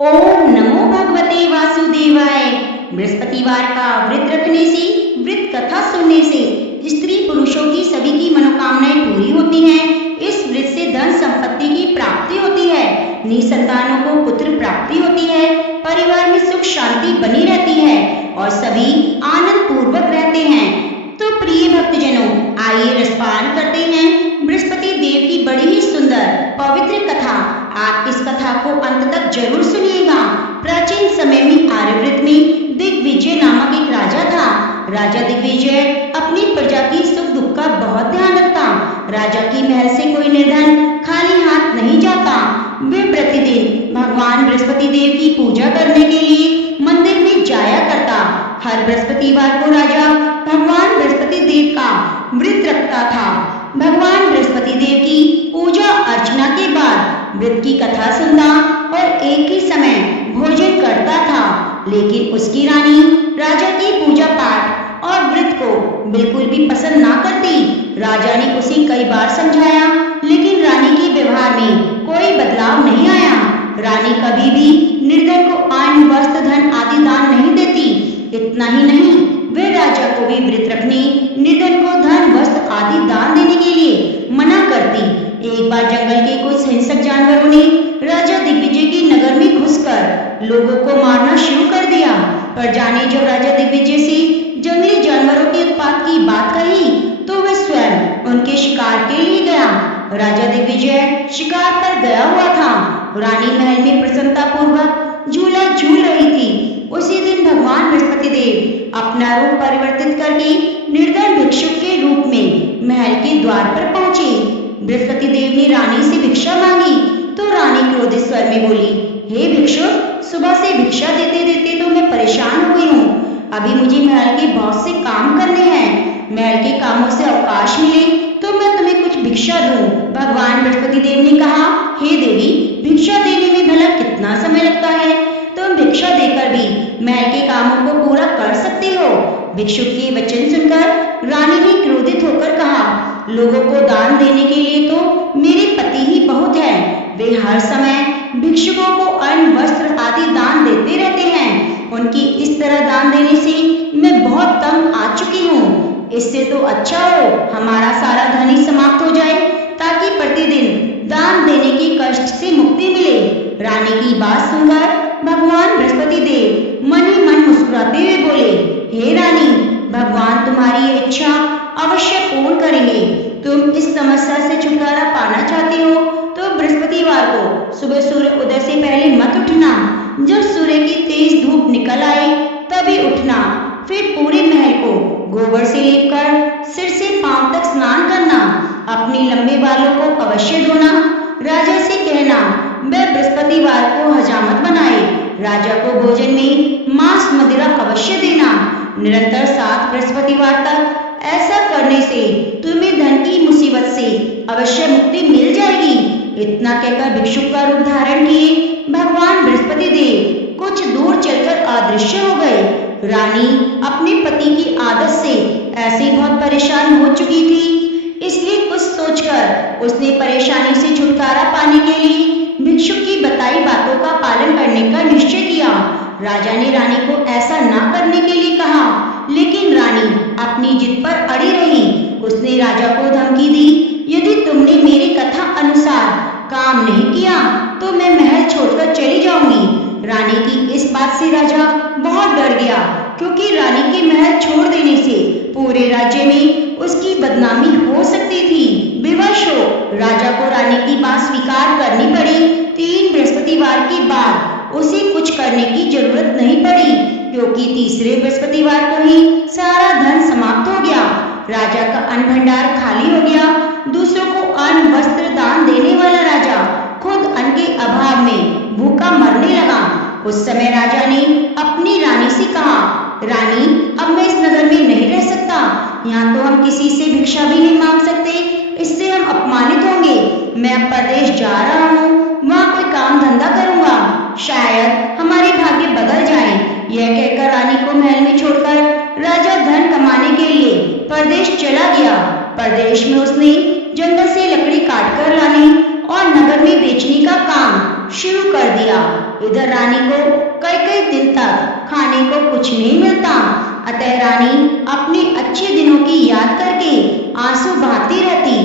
ओम नमो भगवते वासुदेवाय। बृहस्पतिवार का व्रत रखने से, व्रत कथा सुनने से स्त्री पुरुषों की सभी की मनोकामनाएं पूरी होती हैं। इस व्रत से धन संपत्ति की प्राप्ति होती है, निसंतानों को पुत्र प्राप्ति होती है, परिवार में सुख शांति बनी रहती है और सभी आनंद पूर्वक रहते हैं। तो प्रिय भक्तजनों, आइए रसपान करते हैं बृहस्पति देव की बड़ी ही सुंदर पवित्र कथा। आप इस कथा को अंत तक जरूर सुनिएगा। प्राचीन समय में आर्यव्रत में दिग्विजय नामक एक राजा था। राजा दिग्विजय अपनी प्रजा की सुख दुख का बहुत ध्यान रखता। राजा की महल से कोई निर्धन खाली हाथ नहीं जाता। वे प्रतिदिन भगवान बृहस्पति देव की पूजा करने के लिए मंदिर में जाया करता। हर बृहस्पतिवार को राजा भगवान बृहस्पति देव का व्रत रखता था। भगवान बृहस्पति देव की पूजा अर्चना के बाद व्रत की कथा सुनता और एक ही समय भोजन करता था। लेकिन उसकी रानी राजा की पूजा पाठ और व्रत को बिल्कुल भी पसंद ना करती। राजा ने उसे कई बार समझाया, लेकिन रानी के व्यवहार में कोई बदलाव नहीं आया। रानी कभी भी निर्धन को अन्न वस्त्र धन आदि दान नहीं देती। इतना ही नहीं, वे राजा को भी व्रत रखने, निर्धन को धन वस्त्र आदि दान देने के लिए मना करती। एक बार जंगल के कुछ हिंसक जानवरों ने राजा दिग्विजय के नगर में घुसकर लोगों को मारना शुरू कर दिया। प्रजा ने जब राजा दिग्विजय से जंगली जानवरों के उत्पात की बात कही तो वह स्वयं उनके शिकार के लिए गया। राजा दिग्विजय शिकार पर गया हुआ था। रानी महल में प्रसन्नता पूर्वक झूला झूल रही थी। उसी दिन भगवान बृहस्पति देव अपना रूप परिवर्तित करके निर्धन भिक्षुक के रूप में महल के द्वार पर पहुंचे। बृहस्पति देव ने रानी से भिक्षा मांगी तो रानी क्रोधित स्वर में बोली, हे भिक्षुक, सुबह से भिक्षा देते देते तो मैं परेशान हो गई हूँ। अभी मुझे महल के बहुत से काम करने हैं। महल के कामों से अवकाश मिले तो मैं तुम्हें कुछ भिक्षा दूं। भगवान बृहस्पति देव ने कहा, हे देवी, भिक्षा देने में भला कितना समय लगता है? तुम भिक्षा देकर भी महल के कामों को पूरा कर सकते हो। भिक्षुक के वचन सुनकर रानी ने क्रोधित होकर कहा, लोगों को दान देने के लिए तो मेरे पति ही बहुत हैं। वे हर समय भिक्षुकों को अन्न वस्त्र आदि दान देते रहते हैं। उनकी इस तरह दान देने से मैं बहुत तंग आ चुकी हूँ। इससे तो अच्छा हो हमारा सारा धन ही समाप्त हो जाए, ताकि प्रतिदिन दान देने के कष्ट से मुक्ति मिले। रानी की बात सुनकर भगवान बृहस्पति देव मन ही मन मुस्कुराते हुए बोले, हे रानी, भगवान तुम्हारी इच्छा अवश्य पूर्ण करेंगे। तुम इस समस्या से छुटकारा पाना चाहती हो तो बृहस्पतिवार को सुबह सूर्य उदय से पहले मत उठना। जब सूर्य की तेज धूप निकल आए तभी उठना। फिर पूरे महल को गोबर से लेपकर सिर से पांव तक स्नान करना। अपने लंबे बालों को अवश्य धोना। राजा से कहना वह बृहस्पतिवार को हजामत बनाए। राजा को भोजन में मांस मदिरा अवश्य देना। निरंतर 7 बृहस्पतिवार तक ऐसा करने से तुम्हें धन की मुसीबत से अवश्य मुक्ति मिल जाएगी। इतना कहकर भिक्षुक का रूप धारण किए भगवान बृहस्पति देव कुछ दूर चलकर अदृश्य हो गए। रानी अपने पति की आदत से ऐसे बहुत परेशान हो चुकी थी, इसलिए कुछ सोचकर उसने परेशानी से छुटकारा पाने के लिए भिक्षुक की बताई बातों का पालन करने का निश्चय किया। राजा ने रानी को ऐसा ना करने के लिए कहा, लेकिन रानी अपनी जिद पर अड़ी रही। उसने राजा को धमकी दी, यदि तुमने मेरी कथा अनुसार काम नहीं किया तो मैं महल छोड़कर चली जाऊंगी। रानी की इस बात से राजा बहुत डर गया, क्योंकि रानी के महल छोड़ देने से पूरे राज्य में उसकी बदनामी हो सकती थी। विवश हो राजा को रानी की बात स्वीकार करनी पड़ी। 3 बृहस्पतिवार के बाद उसे कुछ करने की जरूरत नहीं पड़ी, क्योंकि तीसरे बृहस्पतिवार को ही सारा धन समाप्त हो गया। राजा का अन्न भंडार खाली हो गया। दूसरों को अन्न वस्त्र दान देने वाला राजा खुद अन्न के अभाव में भूखा मरने लगा। उस समय राजा ने अपनी रानी से कहा, रानी, अब मैं इस नगर में नहीं रह सकता। यहाँ तो हम किसी से भिक्षा भी नहीं मांग सकते, इससे हम अपमानित होंगे। मैं अब प्रदेश जा रहा हूँ, वहाँ कोई काम धंधा करूंगा, शायद हमारे भाग्य बदल जाए। यह कहकर रानी को महल में छोड़कर राजा धन कमाने के लिए प्रदेश चला गया। प्रदेश में उसने जंगल से लकड़ी काटकर लाने और नगर में बेचने का काम शुरू कर दिया। इधर रानी को कई कई दिन तक खाने को कुछ नहीं मिलता, अतः रानी अपने अच्छे दिनों की याद करके आंसू बहाती रहती।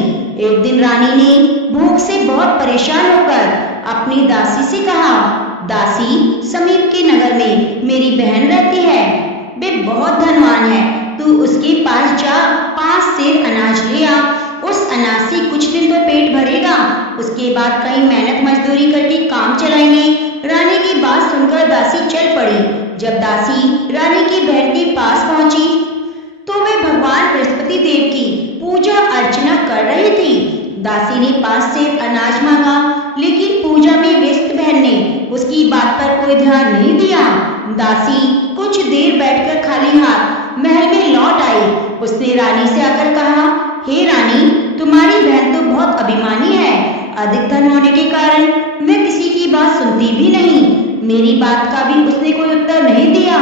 एक दिन रानी ने भूख से बहुत परेशान होकर अपनी दासी से कहा, दासी, समीप के नगर में मेरी बहन रहती है, वे बहुत धनवान है, तू उसके पास जा 5 सेर अनाज ले आ। उस अनाज से कुछ दिन तो पेट भरेगा, उसके बाद कई मेहनत मजदूरी करके काम चलाएंगे। रानी की बात सुनकर दासी चल पड़ी। जब दासी रानी की बहन के पास पहुंची तो वे भगवान बृहस्पति देव की पूजा अर्चना कर रही थी। दासी ने 5 सेर अनाज मांगा, लेकिन पूजा में व्यस्त बहन ने उसकी बात पर कोई ध्यान नहीं दिया। दासी कुछ देर बैठकर खाली हाथ महल में लौट आई। उसने रानी से आकर कहा, हे रानी, तुम्हारी बहन तो बहुत अभिमानी है, अधिक धन होने के कारण मैं किसी की बात सुनती भी नहीं। मेरी बात का भी उसने कोई उत्तर नहीं दिया,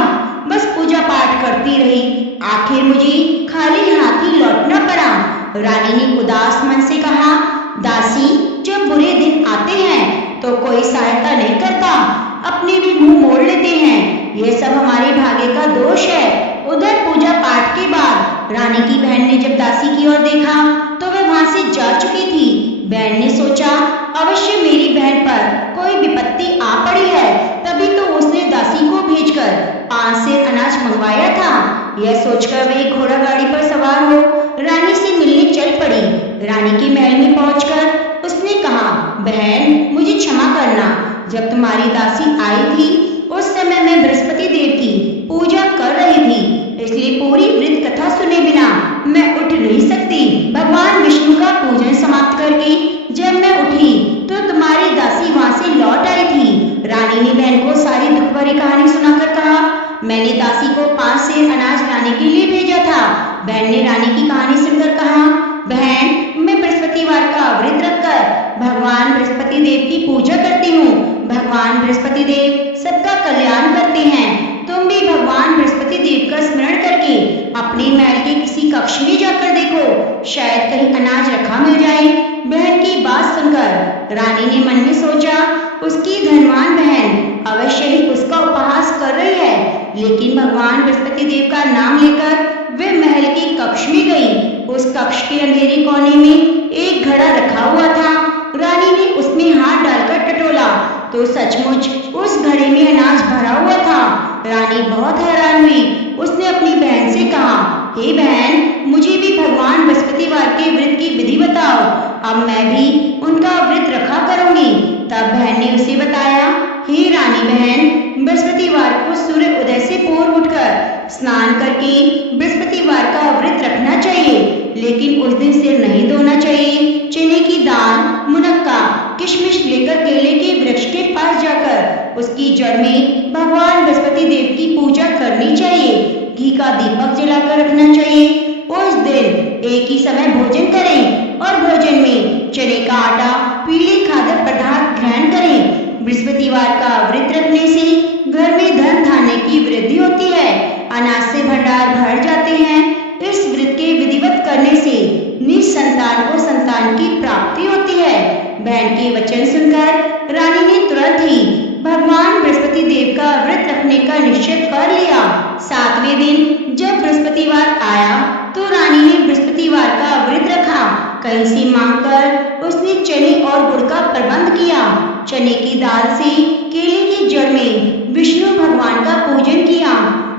बस पूजा पाठ करती रही। आखिर मुझे खाली हाथ ही लौटना पड़ा। रानी ने उदास मन से कहा, दासी, जब बुरे दिन आते हैं तो कोई सहायता नहीं करता, अपने भी मुंह मोड़ लेते हैं, यह सब हमारे भाग्य का दोष है। उधर पूजा पाठ के बाद रानी की बहन ने जब दासी की ओर देखा तो वह वहां से जा चुकी थी। बहन ने सोचा, अवश्य मेरी बहन पर कोई विपत्ति आ पड़ी है, तभी तो उसने दासी को भेजकर 5 सेर अनाज मंगवाया था। यह सोचकर वे घोड़ा गाड़ी पर सवार हो रानी से मिलने चल पड़ी। रानी के महल में पहुंचकर उसने कहा, बहन, मुझे क्षमा करना, जब तुम्हारी दासी आई थी उस समय मैं बृहस्पति देव की पूजा कर रही थी, इसलिए पूरी वृत्त कथा सुने बिना मैं उठ नहीं सकती। भगवान विष्णु का पूजन समाप्त करके जब मैं उठी तो तुम्हारी दासी वहां से लौट आई थी। रानी ने बहन को सारी दुख भरी कहानी सुनाकर कहा, मैंने दासी को 5 सेर अनाज लाने के लिए भेजा था। बहन ने रानी की कहानी सुनकर कहा, बहन, मैं बृहस्पतिवार का व्रत रखकर भगवान बृहस्पति देव की पूजा करती हूँ। भगवान बृहस्पति देव सबका कल्याण करते हैं। तुम भी भगवान बृहस्पति देव का स्मरण करके अपने महल के किसी कक्ष में जाकर देखो, शायद कहीं अनाज रखा मिल जाए। बहन की बात सुनकर रानी ने मन में सोचा, उसकी धनवान बहन अवश्य ही उसका उपहास कर रही है, लेकिन भगवान बृहस्पति देव का नाम लेकर वे महल के कक्ष में गई। उस कक्ष के अंधेरे कोने में एक घड़ा रखा हुआ था। रानी ने उसमें हाथ डालकर टटोला तो सचमुच उस घड़े में अनाज भरा हुआ था। रानी बहुत हैरान हुई। उसने अपनी बहन से कहा, हे बहन, मुझे भी भगवान बृहस्पतिवार के व्रत की विधि बताओ, अब मैं भी उनका व्रत रखा करूंगी। तब बहन ने उसे बताया, हे रानी बहन, बृहस्पतिवार को सूर्य उदय से पूर्व उठकर स्नान करके बृहस्पतिवार का व्रत रखना चाहिए, लेकिन उस दिन सिर नहीं धोना चाहिए। चने की दाल, मुनक्का, किशमिश लेकर केले के वृक्ष के पास जाकर उसकी जड़ में भगवान बृहस्पति देव की पूजा करनी चाहिए। घी का दीपक जलाकर रखना चाहिए। उस दिन एक ही समय भोजन करें और भोजन में चने का आटा, पीले खाद्य पदार्थ ग्रहण करें। बृहस्पतिवार का व्रत रखने से घर में धन धान्य की वृद्धि होती है, अनाज से भंडार भर जाते हैं। इस व्रत के विधिवत करने से निसंतान को संतान की प्राप्ति होती है। बहन के वचन सुनकर रानी ने तुरंत ही भगवान बृहस्पति देव का व्रत रखने का निश्चय कर लिया। 7वें दिन जब बृहस्पतिवार आया तो रानी ने बृहस्पतिवार का व्रत रखा। कहीं से मांगकर उसने चने और गुड़ का प्रबंध किया। चने की दाल से केले की जड़ में विष्णु भगवान का पूजन किया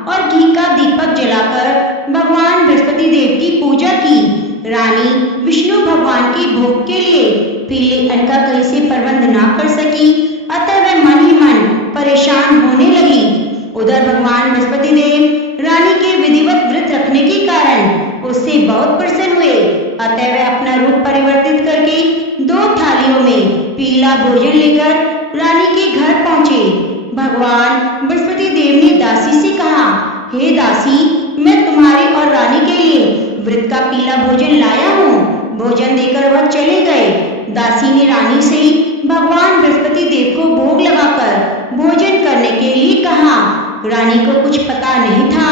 और घी का दीपक जलाकर भगवान बृहस्पति देव की पूजा की। रानी विष्णु भगवान के भोग के लिए पीले अन्न का कहीं से प्रबंध ना कर सकी, अतः वह मन ही मन परेशान होने लगी। उधर भगवान बृहस्पति देव रानी के विधिवत व्रत रखने के कारण उससे बहुत प्रसन्न हुए, अतः वह अपना रूप परिवर्तित करके 2 थालियों में पीला भोजन लेकर रानी के घर पहुंचे। भगवान बृहस्पति देव ने दासी से कहा, हे दासी, मैं तुम्हारी और रानी के लिए व्रत का पीला भोजन लाया हूँ। भोजन देकर वह चले गए। दासी ने रानी से भगवान बृहस्पति देव को भोग लगाकर भोजन करने के लिए कहा। रानी को कुछ पता नहीं था।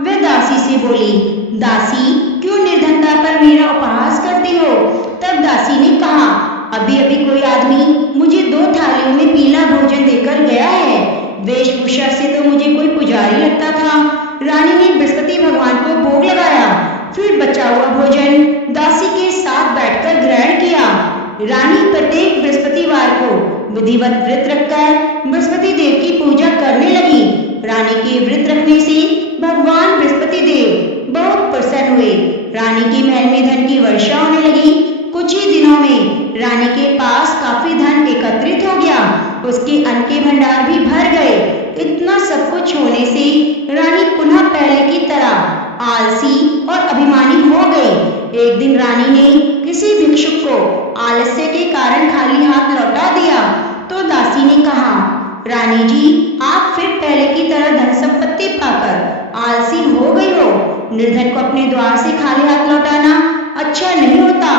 वह दासी से बोली, दासी, क्यों निर्धनता पर मेरा उपहास करती हो? तब दासी ने कहा, अभी अभी कोई आदमी मुझे 2 थालियों में पीला भोजन देकर गया है। वेशभूषा से तो मुझे कोई पुजारी लगता था। रानी ने बृहस्पति भगवान को भोग लगाया, फिर बचा हुआ भोजन दासी के साथ बैठकर ग्रहण किया। रानी प्रत्येक बृहस्पतिवार को विधिवत व्रत रखकर बृहस्पति देव की पूजा करने लगी। रानी के व्रत रखने से भगवान बृहस्पति देव बहुत प्रसन्न हुए। रानी के महल में धन की वर्षा होने लगी। कुछ ही दिनों में रानी के पास काफी धन एकत्रित हो गया। उसके अन्न के भंडार भी भर गए। इतना सब कुछ होने से रानी पुनः पहले की तरह आलसी और अभिमानी हो गई। एक दिन रानी ने किसी भिक्षुक को आलस्य के कारण खाली हाथ लौटा दिया तो दासी ने कहा, रानी जी, आप फिर पहले की तरह धन संपत्ति पाकर आलसी हो गई हो। निर्धन को अपने द्वार से खाली हाथ लौटाना अच्छा नहीं होता।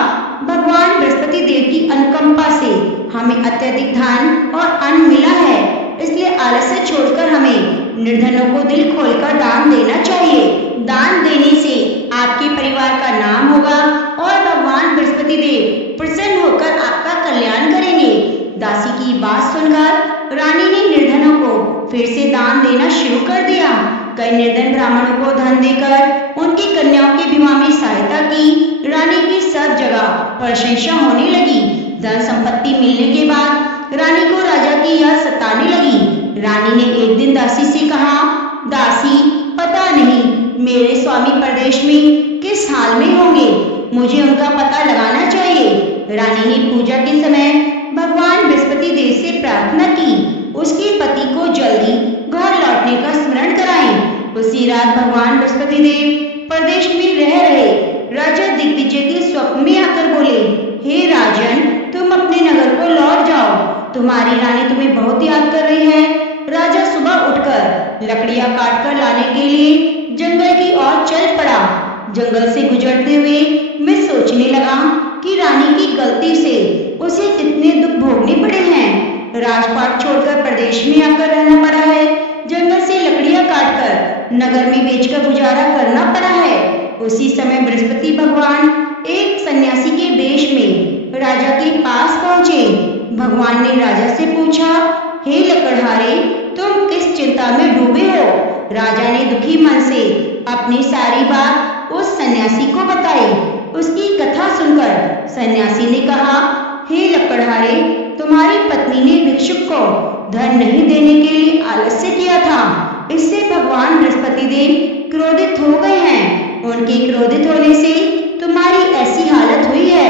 भगवान बृहस्पति देव की अनुकंपा से हमें अत्यधिक धन और अन्न मिला है, इसलिए आलस्य छोड़कर हमें निर्धनों को दिल खोलकर दान देना चाहिए। दान देने से आपके परिवार का नाम होगा और भगवान बृहस्पति देव प्रसन्न होकर आपका कल्याण करेंगे। दासी की बात सुनकर रानी ने निर्धनों को फिर से दान देना शुरू कर दिया। कई निर्धन ब्राह्मणों को धन देकर उनकी कन्याओं के विवाह में सहायता की। रानी की सब जगह प्रशंसा होने लगी। धन संपत्ति मिलने के बाद रानी को राजा की याद सताने लगी। रानी ने एक दिन दासी से कहा, दासी, पता नहीं मेरे स्वामी प्रदेश में किस हाल में होंगे, मुझे उनका पता लगाना चाहिए। रानी ने पूजा के समय भगवान बृहस्पति देव से प्रार्थना की उसके पति को जल्दी घर लौटने का स्मरण कराएं। उसी रात भगवान बृहस्पति देव प्रदेश में रह रहे राजा दिग्विजय के स्वप्न में आकर बोले, हे राजन, तुम अपने नगर को लौट जाओ, तुम्हारी रानी तुम्हें बहुत याद कर रही है। राजा सुबह उठकर लकड़ियां काट कर लाने के लिए जंगल की ओर चल पड़ा। जंगल से गुजरते हुए मैं सोचने लगा कि रानी की गलती से उसे कितने दुख भोगने पड़े हैं। राजपाट छोड़कर प्रदेश में आकर रहना पड़ा है। जंगल से लकड़ियां काटकर नगर में बेचकर गुजारा करना पड़ा है। उसी समय बृहस्पति भगवान एक सन्यासी के वेश में राजा के पास पहुंचे। भगवान ने राजा से पूछा, हे लकड़हारे, तुम किस चिंता में डूबे हो? राजा ने दुखी मन से अपनी सारी बात उस सन्यासी को बताई। उसकी कथा सुनकर सन्यासी ने कहा, हे लकड़हारे, तुम्हारी पत्नी ने भिक्षुक को धन नहीं देने के लिए आलस्य किया था। इससे भगवान बृहस्पति देव क्रोधित हो गए हैं। उनके क्रोधित होने से तुम्हारी ऐसी हालत हुई है।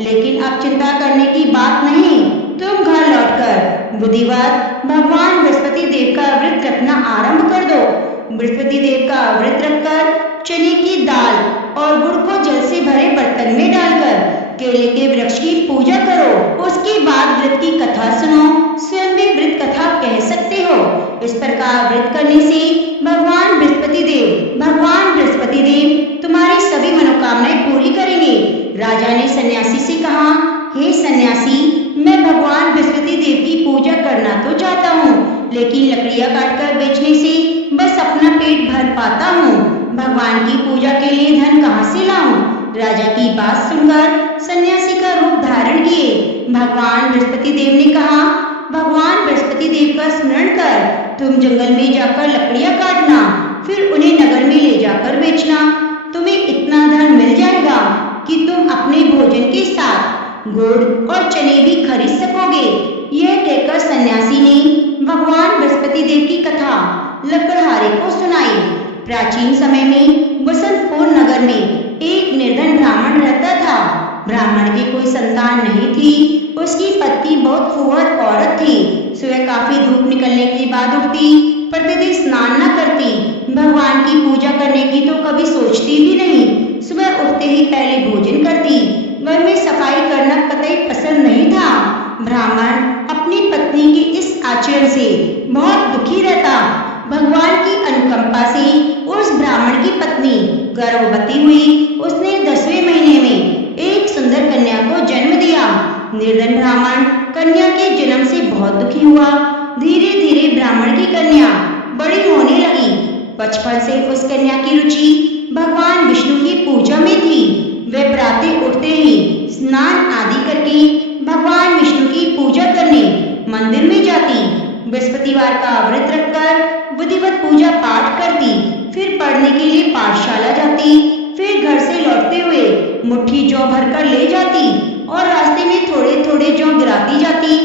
लेकिन अब चिंता करने की बात नहीं, तुम घर लौटकर विधिवत भगवान बृहस्पति देव का व्रत रखना आरंभ कर दो। बृहस्पति देव का व्रत रखकर चने की दाल और गुड़ को जल से भरे बर्तन में डालकर केले के वृक्ष की पूजा करो। उसके बाद व्रत की कथा सुनो। स्वयं भी व्रत कथा कह सकते हो। इस प्रकार व्रत करने से भगवान बृहस्पति देव तुम्हारी सभी मनोकामनाएं पूरी करेंगे। राजा ने सन्यासी से कहा, हे सन्यासी, मैं भगवान बृहस्पति देव की पूजा करना तो चाहता हूँ, लेकिन लकड़ियां काटकर बेचने से बस अपना पेट भर पाता हूँ। भगवान की पूजा के लिए धन कहाँ से लाऊं? राजा की बात सुनकर सन्यासी का रूप धारण किए भगवान बृहस्पति देव ने कहा, भगवान बृहस्पति देव का स्मरण कर तुम जंगल में जाकर लकड़ियां काटना, फिर उन्हें नगर में ले जाकर बेचना। तुम्हें इतना धन मिल जाएगा कि तुम अपने भोजन के साथ गुड़ और चने भी खरीद सकोगे। यह कहकर सन्यासी ने भगवान बृहस्पति देव की कथा लकड़हारे को सुनाई। प्राचीन समय में बसंतपुर नगर में एक निर्धन ब्राह्मण रहता था। ब्राह्मण की कोई संतान नहीं थी। उसकी पत्नी बहुत फुहर औरत थी। सुबह काफी धूप निकलने के बाद उठती, प्रतिदिन स्नान न करती, भगवान की पूजा करने की तो कभी सोचती भी नहीं। सुबह उठते ही पहले भोजन करती। घर में सफाई करना कतई पसंद नहीं था। ब्राह्मण अपनी पत्नी के इस आचरण से बहुत दुखी रहता। भगवान की अनुकंपा से उस ब्राह्मण की पत्नी गर्भवती हुई। उसने 10वें महीने में एक सुंदर कन्या को जन्म दिया। निर्धन ब्राह्मण कन्या के जन्म से बहुत दुखी हुआ। धीरे धीरे ब्राह्मण की कन्या बड़ी होने लगी। बचपन से उस कन्या की रुचि भगवान विष्णु की पूजा में थी। वे प्रातः उठते ही स्नान आदि करके भगवान विष्णु की पूजा करने मंदिर में जाती। बृहस्पतिवार का व्रत रखकर विधिवत पूजा पाठ करती, फिर पढ़ने के लिए पाठशाला जाती, फिर घर से लौटते हुए मुट्ठी जौ भरकर ले जाती और रास्ते में थोड़े थोड़े जौ गिराती जाती।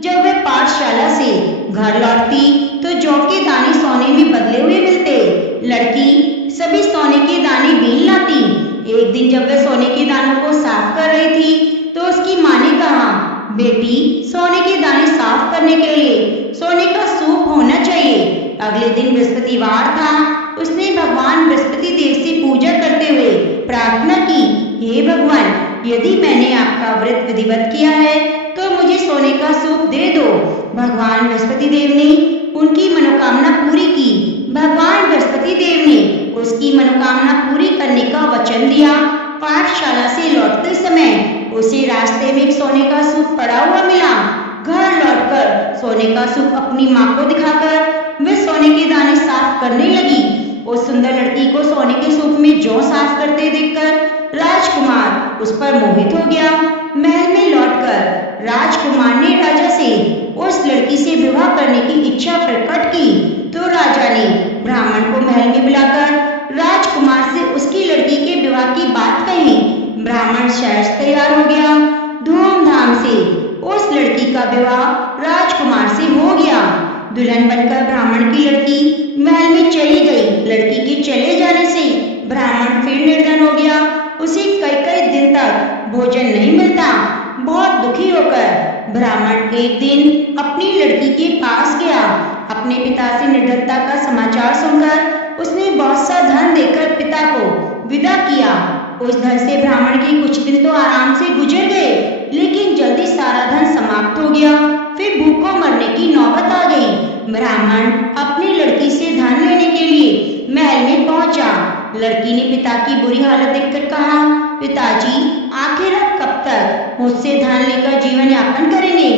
जब वह पाठशाला से घर लौटती तो जौ के दाने सोने में बदले हुए मिलते। लड़की सभी सोने के दाने बीन लाती। एक दिन जब वह सोने के दानों को साफ कर रही थी तो उसकी माँ ने कहा, बेटी, सोने के दाने साफ करने के लिए सोने का सूप होना चाहिए। अगले दिन बृहस्पतिवार था। उसने भगवान बृहस्पति देव से पूजा करते हुए प्रार्थना की, हे भगवान, यदि मैंने आपका व्रत विधिवत किया है तो मुझे सोने का सूप दे दो। भगवान बृहस्पति देव ने उनकी मनोकामना पूरी की। भगवान बृहस्पति देव ने उसकी मनोकामना पूरी करने का वचन दिया। पाठशाला से लौटते समय उसे रास्ते में एक सोने का सूप पड़ा हुआ मिला। घर लौटकर सोने का सूप अपनी माँ को दिखाकर वह सोने के दाने साफ करने लगी। उस सुंदर लड़की को सोने के सूप में जौ साफ करते देखकर राजकुमार उस पर मोहित हो गया। महल में लौटकर राजकुमार ने राजा से उस लड़की से विवाह करने की इच्छा प्रकट की। तो राजा ने ब्राह्मण को महल में बुलाकर राजकुमार से उसकी लड़की के विवाह की बात कही। ब्राह्मण शहर से तैयार हो गया। धूमधाम से उस लड़की का विवाह राजकुमार से हो गया। दुल्हन बनकर ब्राह्मण की लड़की महल में चली गई। लड़की के चले जाने से ब्राह्मण फिर निर्धन हो गया। उसे कई कई दिन तक भोजन नहीं मिलता। बहुत दुखी होकर ब्राह्मण एक दिन अपनी लड़की के पास गया। अपने पिता से निर्धनता का समाचार सुनकर उसने बहुत सा धन देकर पिता को विदा किया। उस धन से ब्राह्मण के कुछ दिन तो आराम से गुजर गए, लेकिन जल्दी सारा धन समाप्त हो गया। फिर भूखों मरने की नौबत आ गई। ब्राह्मण अपनी लड़की से धन लेने के लिए महल में पहुंचा। लड़की ने पिता की बुरी हालत देखकर कहा, पिताजी, आखिर आप कब तक मुझसे धन लेकर जीवन यापन करेंगे?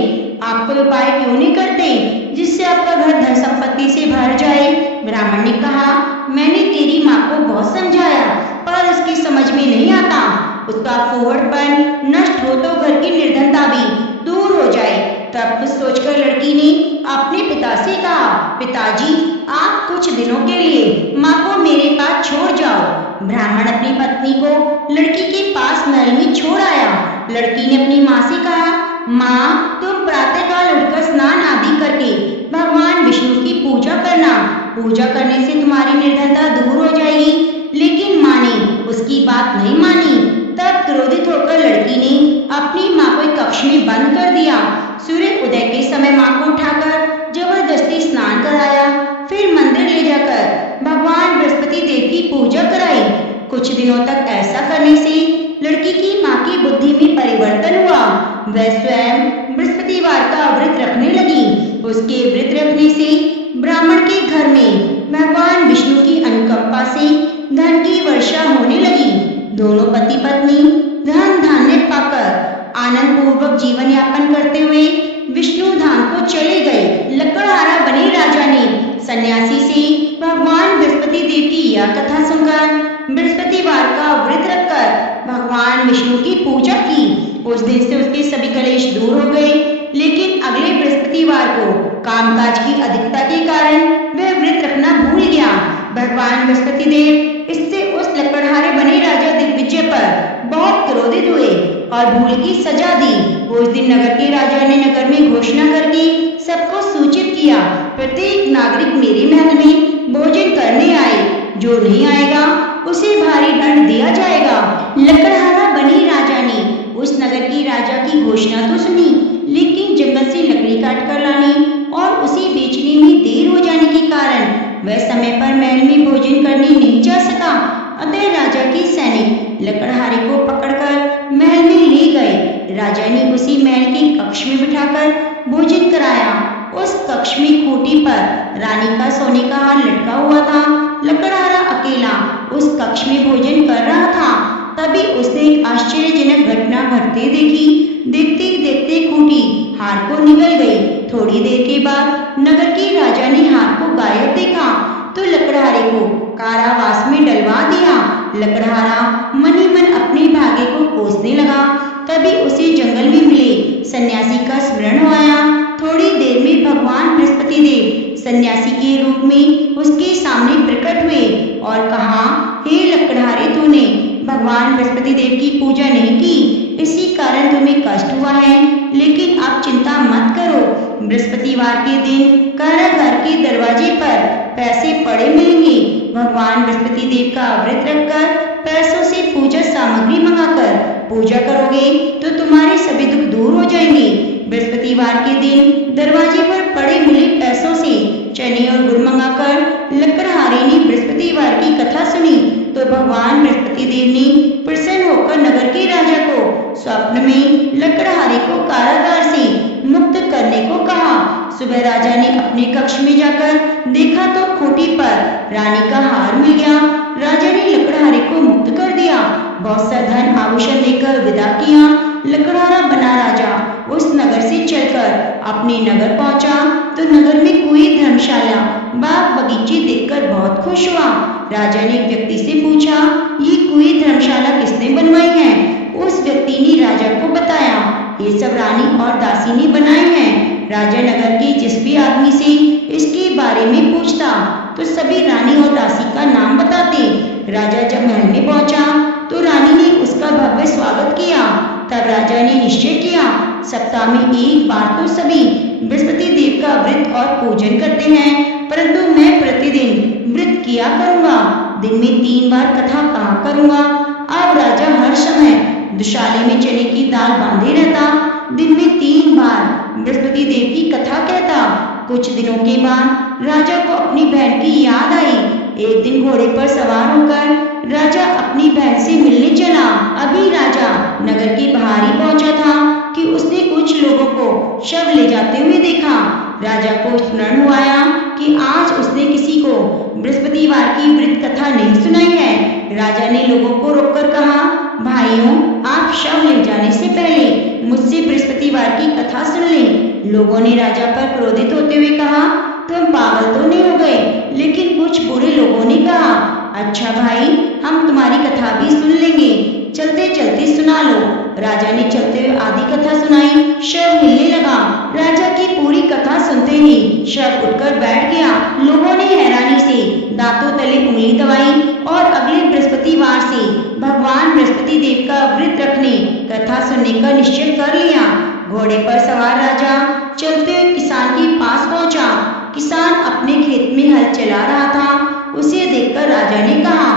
आप कोई उपाय क्यों नहीं करते जिससे आपका घर धन संपत्ति से भर जाए? ब्राह्मण ने कहा, मैंने तेरी माँ को बहुत समझाया पर उसकी समझ में नहीं आता। उसका फुहड़पन नष्ट हो तो घर की निर्धनता भी दूर हो जाए। तब कुछ सोचकर लड़की ने अपने पिता से कहा, पिताजी, आप कुछ दिनों के लिए माँ को मेरे पास छोड़ जाओ। ब्राह्मण अपनी पत्नी को लड़की के पास महल में छोड़ आया। लड़की ने अपनी माँ से कहा, माँ, तुम प्रातःकाल उठकर स्नान आदि करके भगवान विष्णु की पूजा करना। पूजा करने से तुम्हारी निर्धनता दूर हो जाएगी। लेकिन माँ ने उसकी बात नहीं मानी। तब क्रोधित होकर लड़की ने अपनी माँ को एक कक्ष में बंद कर दिया। सूर्य उदय के समय माँ को उठाकर जबरदस्ती स्नान कराया। फिर मंदिर ले जाकर भगवान बृहस्पति देव की पूजा कराई। कुछ दिनों तक ऐसा करने से लड़की की माँ की बुद्धि में परिवर्तन हुआ। वह स्वयं बृहस्पतिवार का व्रत रखने लगी। उसके व्रत रखने से ब्राह्मण के घर में भगवान विष्णु की अनुकंपा से धन की वर्षा होने लगी। दोनों पति पत्नी धन धान्य पाकर आनंद पूर्वक जीवन यापन करते हुए विष्णु धाम को चले गए। लकड़हारा बने राजा ने सन्यासी से भगवान बृहस्पति देव की यह कथा सुनकर बृहस्पतिवार का व्रत रखकर भगवान विष्णु की पूजा की। उस दिन से उसके सभी कलेश दूर हो गए। लेकिन अगले बृहस्पतिवार को कामकाज की अधिकता के कारण वह व्रत रखना भूल गया। भगवान बृहस्पति देव इससे उस लकड़हारे बने राजा दिग्विजय पर बहुत क्रोधित हुए और भूल की सजा दी। उस दिन नगर के राजा ने नगर में घोषणा करके सबको सूचित किया, प्रत्येक नागरिक मेरे महल में भोजन करने आए। जो नहीं आएगा उसे भारी दंड दिया जाएगा। लकड़हारा बने राजा ने उस नगर के राजा की घोषणा तो सुनी, लेकिन जंगल से लकड़ी काट कर लाने और उसे बेचने में देर हो जाने के कारण वह समय पर महल में भोजन करने नहीं जा सका। अतः राजा के सैनिक लकड़हारे को पकड़कर महल में ले गए। राजा ने उसी महल के कक्ष में बिठाकर भोजन कराया। उस कक्ष में खूंटी पर रानी का सोने का हार लटका हुआ था। लकड़हारा अकेला उस कक्ष में भोजन कर रहा था। तभी उसने एक आश्चर्यजनक घटना घटते देखी। देखते देखते खूंटी हार को निगल गई। थोड़ी देर के बाद नगर के राजा ने हार को गायब देखा तो लकड़हारे को कारावास में डलवा दिया। लकड़हारा मन ही मन अपने भाग्य को कोसने लगा। तभी उसे जंगल में मिले के रूप में उसके सामने प्रकट हुए और कहा, हे लकड़हारे, तूने भगवान बृहस्पति देव की पूजा नहीं की, इसी कारण तुम्हें कष्ट हुआ है। लेकिन अब चिंता मत करो, बृहस्पतिवार के दिन कारागार के दरवाजे पर पैसे पड़े मिलेंगे। भगवान बृहस्पति देव का व्रत रखकर पैसों से पूजा सामग्री मंगाकर पूजा करोगे तो तुम्हारे सभी दुख दूर हो जाएंगे। बृहस्पतिवार के दिन दरवाजे पर पड़े मिले पैसों से चने और गुड़ मंगाकर लकड़हारे ने बृहस्पतिवार की कथा सुनी तो भगवान बृहस्पति देव ने प्रसन्न होकर नगर के राजा को स्वप्न में लकड़हारे को कारागार से मुक्त करने को कहा। सुबह राजा ने अपने कक्ष में जाकर देखा तो खूंटी पर रानी का हार मिल गया। राजा ने लकड़हारे को मुक्त कर दिया, बहुत सा धन आभूषण देकर विदा किया। लकड़हारा बना राजा उस नगर से चलकर अपने नगर पहुंचा तो नगर में कोई धर्मशाला बाग बगीचे देखकर बहुत खुश हुआ। राजा ने एक व्यक्ति से पूछा, ये कोई धर्मशाला किसने बनवाई है? उस व्यक्ति ने राजा को बताया, ये सब रानी और दासी ने बनाए हैं। राजा नगर के जिस भी आदमी से इसके बारे में पूछता तो सभी रानी और दासी का नाम बताते। राजा जब महल में पहुंचा तो रानी ने उसका भव्य स्वागत किया। तब राजा ने निश्चय किया, सप्ताह में एक बार तो सभी बृहस्पति देव का व्रत और पूजन करते हैं, परंतु मैं प्रतिदिन व्रत किया करूंगा, दिन में 3 बार कथा कहा करूंगा। अब राजा हर समय दुशाले में चने की दाल बांधे रहता, दिन में 3 बार बृहस्पति देव की कथा कहता। कुछ दिनों के बाद राजा को अपनी बहन की याद आई। एक दिन घोड़े पर सवार होकर राजा अपनी बहन से मिलने चला। अभी राजा नगर के बाहर ही पहुंचा था कि उसने कुछ लोगों को शव ले जाते हुए देखा। राजा को स्मरण हुआ कि आज उसने किसी को बृहस्पतिवार की व्रत कथा नहीं सुनाई है। राजा ने लोगों को रोककर कहा, भाइयों, आप शव ले जाने से पहले मुझसे बृहस्पतिवार की कथा सुन लें। लोगों ने राजा पर क्रोधित होते हुए कहा, तुम पागल तो नहीं हो गए? लेकिन कुछ बुरे लोगों ने कहा, अच्छा भाई, हम तुम्हारी कथा भी सुन लेंगे, चलते चलते सुना लो। राजा ने चलते हुए आधी कथा सुनाई। शव हिलने लगा। राजा की पूरी कथा सुनते ही शव उठकर बैठ गया। लोगों ने हैरानी से दांतों तले उंगली दबाई और अगले बृहस्पतिवार से भगवान बृहस्पति देव का व्रत रखने कथा सुनने का निश्चय कर लिया। घोड़े पर सवार राजा चलते हुए किसान के पास पहुंचा। किसान अपने खेत में हल चला रहा था। उसे देखकर राजा ने कहा,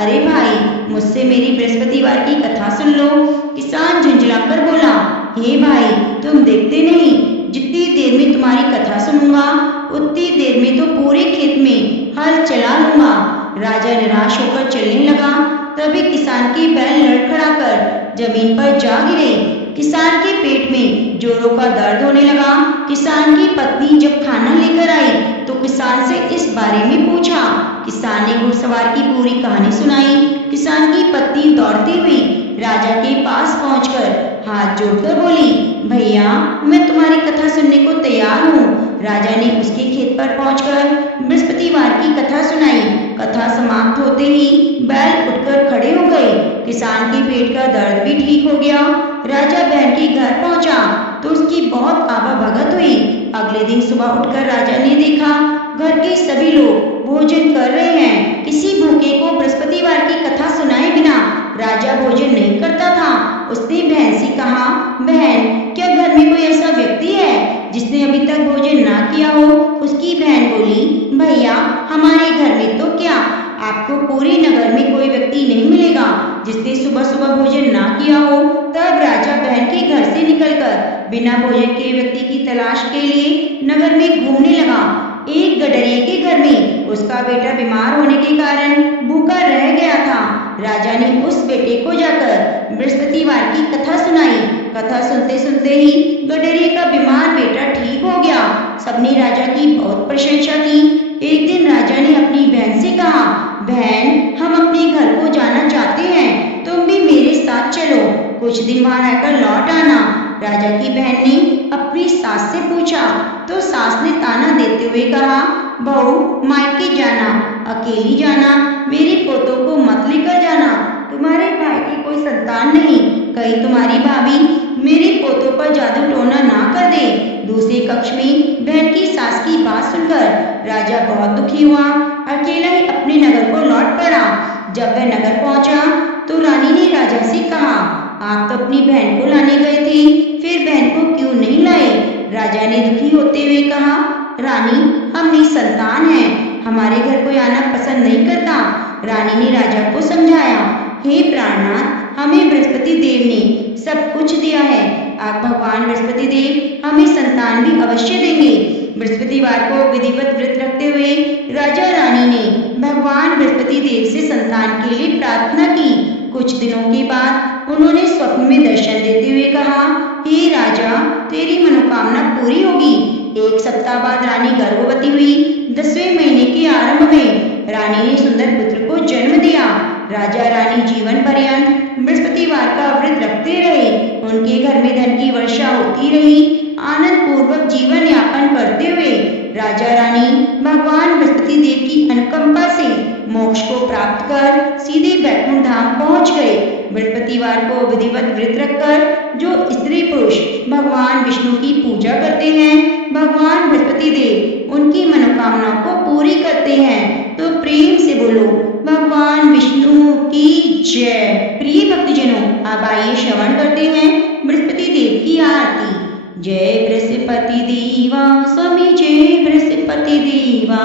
अरे भाई, मुझसे मेरी बृहस्पतिवार की कथा सुन लो। किसान झुंझलाकर बोला, हे भाई, तुम देखते नहीं, जितनी देर में तुम्हारी कथा सुनूंगा उतनी देर में तो पूरे खेत में हल चला लूंगा। राजा निराश होकर चलने लगा। तभी किसान के बैल लड़खड़ाकर जमीन पर जा गिरे। किसान के पेट में जोरों का दर्द होने लगा। किसान की पत्नी जब खाना लेकर आई तो किसान से इस बारे में पूछा। किसान ने घुड़सवार की पूरी कहानी सुनाई। किसान की पत्नी दौड़ती हुई राजा के पास पहुंचकर हाथ जोड़कर बोली, भैया, मैं तुम्हारी कथा सुनने को तैयार हूँ। राजा ने उसके खेत पर पहुंचकर बृहस्पतिवार की कथा सुनाई। कथा समाप्त होते ही बैल उठकर खड़े हो गए। किसान के पेट का दर्द भी ठीक हो गया। राजा बहन के घर पहुंचा तो उसकी बहुत आवाभगत हुई। अगले दिन सुबह उठकर राजा ने देखा घर के सभी लोग भोजन कर रहे हैं। किसी भूखे को बृहस्पतिवार की कथा सुनाए बिना राजा भोजन नहीं करता था। उसने बहन से कहा, बहन, क्या घर में कोई ऐसा व्यक्ति है जिसने अभी तक भोजन ना किया हो? उसकी बहन बोली, भैया, हमारे घर में तो क्या, आपको पूरे नगर में कोई व्यक्ति नहीं मिलेगा जिसने सुबह सुबह भोजन ना किया हो। तब राजा बहन के घर से निकलकर बिना भोजन के व्यक्ति की तलाश के लिए नगर में घूमने लगा। एक गडरिये के घर में उसका बेटा बीमार होने के कारण भूखा रह गया था। राजा ने उस बेटे को जाकर बृहस्पतिवार की कथा सुनाई। कथा सुनते सुनते ही गडरिये का बीमार बेटा ठीक हो गया। सबने राजा की बहुत प्रशंसा की। एक दिन राजा ने अपनी बहन से कहा, बहन, हम अपने घर को जाना चाहते हैं, तुम भी मेरे साथ चलो, कुछ दिन वहां रहकर लौट आना। राजा की बहन ने अपनी सास से पूछा तो सास ने ताना देते हुए कहा, बहू, मायके जाना, अकेली जाना, मेरे पोतों को मत लेकर जाना, तुम्हारे भाई की कोई संतान नहीं, कहीं तुम्हारी भाभी मेरे पोतों पर जादू टोना ना कर दे। दूसरे कक्ष में बहन की सास की बात सुनकर राजा बहुत दुखी हुआ, अकेला ही अपने नगर को लौट पड़ा। जब वह नगर पहुंचा तो रानी ने राजा से कहा, आप तो अपनी बहन को लाने गए थे, फिर बहन को क्यों नहीं लाए? राजा ने दुखी होते हुए कहा, रानी हम निसंतान हैं, हमारे घर कोई आना पसंद नहीं करता। रानी ने राजा को समझाया, हे प्राणनाथ, हमें बृहस्पति देव ने सब कुछ दिया है, आप भगवान बृहस्पति देव हमें संतान भी अवश्य देंगे। बृहस्पतिवार को विधिवत व्रत रखते हुए राजा रानी ने भगवान बृहस्पति देव से संतान के लिए प्रार्थना की। कुछ दिनों के बाद उन्होंने स्वप्न में दर्शन देते हुए कहा, हे राजा, तेरी मनोकामना पूरी होगी। एक सप्ताह बाद रानी गर्भवती हुई। 10वें महीने के आरंभ में रानी ने सुंदर पुत्र को जन्म दिया। राजा रानी जीवन पर्यंत बृहस्पतिवार का व्रत रखते रहे। उनके घर में धन की वर्षा होती रही। आनंद पूर्वक जीवन यापन करते हुए राजा रानी भगवान बृहस्पति देव की अनुकंपा से मोक्ष को प्राप्त कर सीधे बैकुंठ धाम पहुंच गए। बृहस्पतिवार को विधिवत व्रत रखकर जो स्त्री पुरुष भगवान विष्णु की पूजा करते हैं, भगवान बृहस्पति देव उनकी मनोकामना को पूरी करते हैं। तो प्रेम से बोलो, भगवान विष्णु की जय। प्रिय भक्तजनों, अब आइए श्रवण करते हैं बृहस्पति देव की आरती। जय बृहस्पति देवा स्वामी, जय बृहस्पति देवा,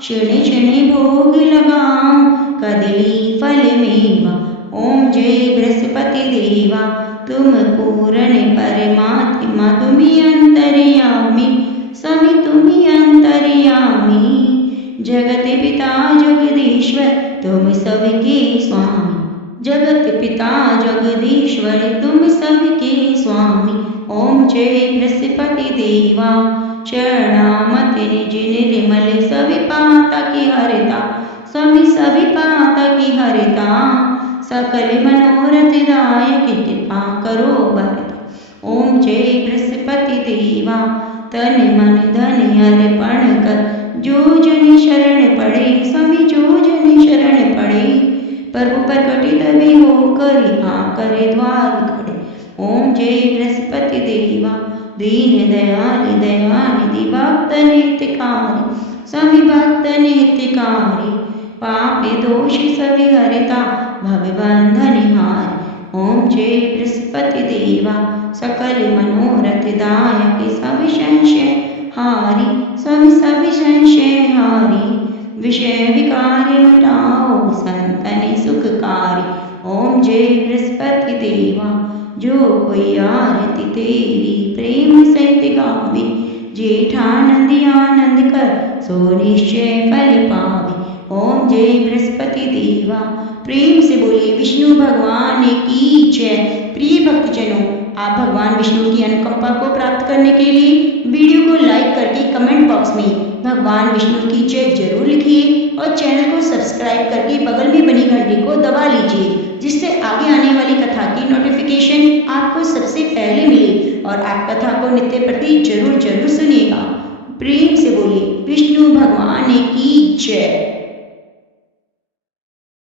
क्षणे क्षणे भोग लगाऊं कदली फल मेवा। ओम जय बृहस्पति देवा, तुम पूर्ण परमात्मा, तुम्ही अंतर्यामी, स्वामी तुम्ही अंतर्यामी। जगत पिता जगदीश्वर, तुम सबके स्वामी। जगत पिता जगदीश्वर, तुम सबके स्वामी। ओम जय बृहस्पति देवा, शरणामति निज निर्मल, सभी पाता की हरिता, स्वामी सभी पाता की हरिता। सकल मनोरथ दायक, कृपा करो बरता। ओम जय बृहस्पति देवा, तन मन धन अर्पण कर, जो जन शरण पड़े, स्वामी जो जन शरण पड़े, प्रभु प्रकटित भी हो करी करे द्वार खड़े। ओम जय बृहस्पति देवा, दीन दयाल दयानिधि, भक्त नित्यकारी, स्वामी भक्त नित्यकारी। पापी दोषी सभी हरिता, भवबंधन हारि। ओम जय बृहस्पति देवा, सकल मनोरथ दायक, सभी संशय हारि, स्वामी सभी संशय हारि। विषय विकार मिटाओ, संतन सुखकारी। ओम जय बृहस्पति देवा, जो कोई आरती तेरी प्रेम सहित गावे, जेठानंद आनंद कर, सो निश्चय फल पावे। ओम जय बृहस्पति देवा। प्रेम से बोलिए विष्णु भगवान की जय। प्रिय भक्तजनों, आप भगवान विष्णु की अनुकंपा को प्राप्त करने के लिए वीडियो को लाइक करके कमेंट बॉक्स में भगवान विष्णु की जय जरूर लिखिए और चैनल को सब्सक्राइब करके बगल में बनी घंटी को दबा लीजिए, जिससे आगे आने वाली कथा की नोटिफिकेशन आपको सबसे पहले मिले और आप कथा को नित्य प्रति जरूर जरूर सुनिएगा। प्रेम से बोलिए विष्णु भगवान की जय।